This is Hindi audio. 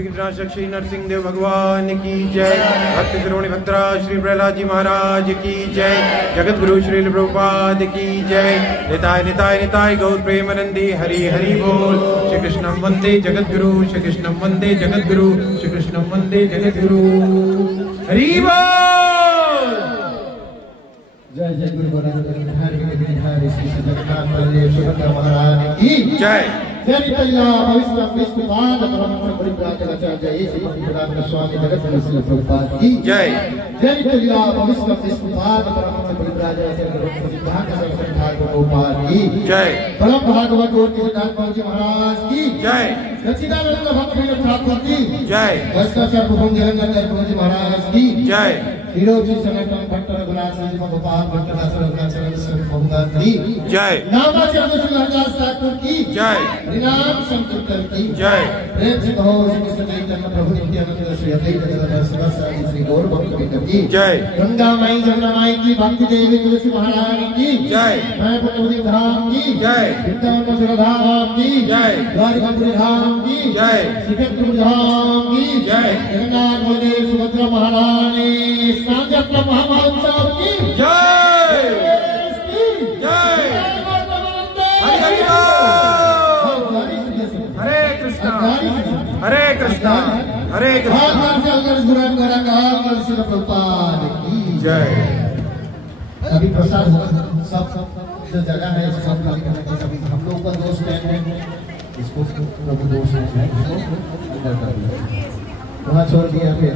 विघ्ननाशक श्री नरसिंह देव भगवान की जय। भक्त शिरोमणि भक्तराज श्री प्रहलाद जी महाराज की जय। जगत गुरु श्री प्रभुपाद की जय। निताय निताय निताय गौर प्रेमानंदी हरि हरि बोल। श्री कृष्णं वंदे जगत गुरु, श्री कृष्णं वंदे जगत गुरु, श्री कृष्णं वंदे जगत गुरु। हरि बोल। जय जय गुरु श्री जगन्नाथ बलदेव सुभद्रा महाराज की जय। जय नितैला भविष्य विष्णुपाद परम परिव्राजकाचार्य श्री भक्तिवेदांत स्वामी जगत गुरु श्री प्रभुपाद की जय। जय नितैला भविष्य विष्णुपाद परम परिव्राजकाचार्य भक्तिवेदांत संस्थान प्रभुपाद की जय। परम भागवत सिद्धांत जी महाराज की जय। सच्चिदानंद भक्त ठाकुर की जय। दशरथ प्रभु जगन्नाथ जी महाराज की जय। हिरोजी सनातन भट्ट रघुनाथ जी गोपाल भट्ट दास रघुनाथ शरण बहुदान की जय। नामाचार्य श्री हरदास ठाकुर की जय। हरिनाम संकीर्तन की जय। प्रेम से कहो श्री चैतन्य प्रभु नित्यानंद श्री अद्वैत गदाधर शिवासादि श्री गौर भक्त की जय। गंगा माई जमुना माई की भक्ति देवी तुलसी महारानी की जय। मैपटोदी धाम की जय। वृंदावन मथुरा धाम की जय। द्वारिकापुरी धाम की जय। श्रीक्षेत्र धाम की जय। जगन्नाथ बलदेव सुभद्रा महारानी स्नान महामहोत्सव की जय। जय हरे कृष्णा हरे कृष्णा हरे कृष्णा जय। अभी प्रसाद सब जो जगह है इसको खाली करने का सभी हम लोग का दोस्त है इसको प्रभु दोस्त है वहाँ छोड़ दिया फिर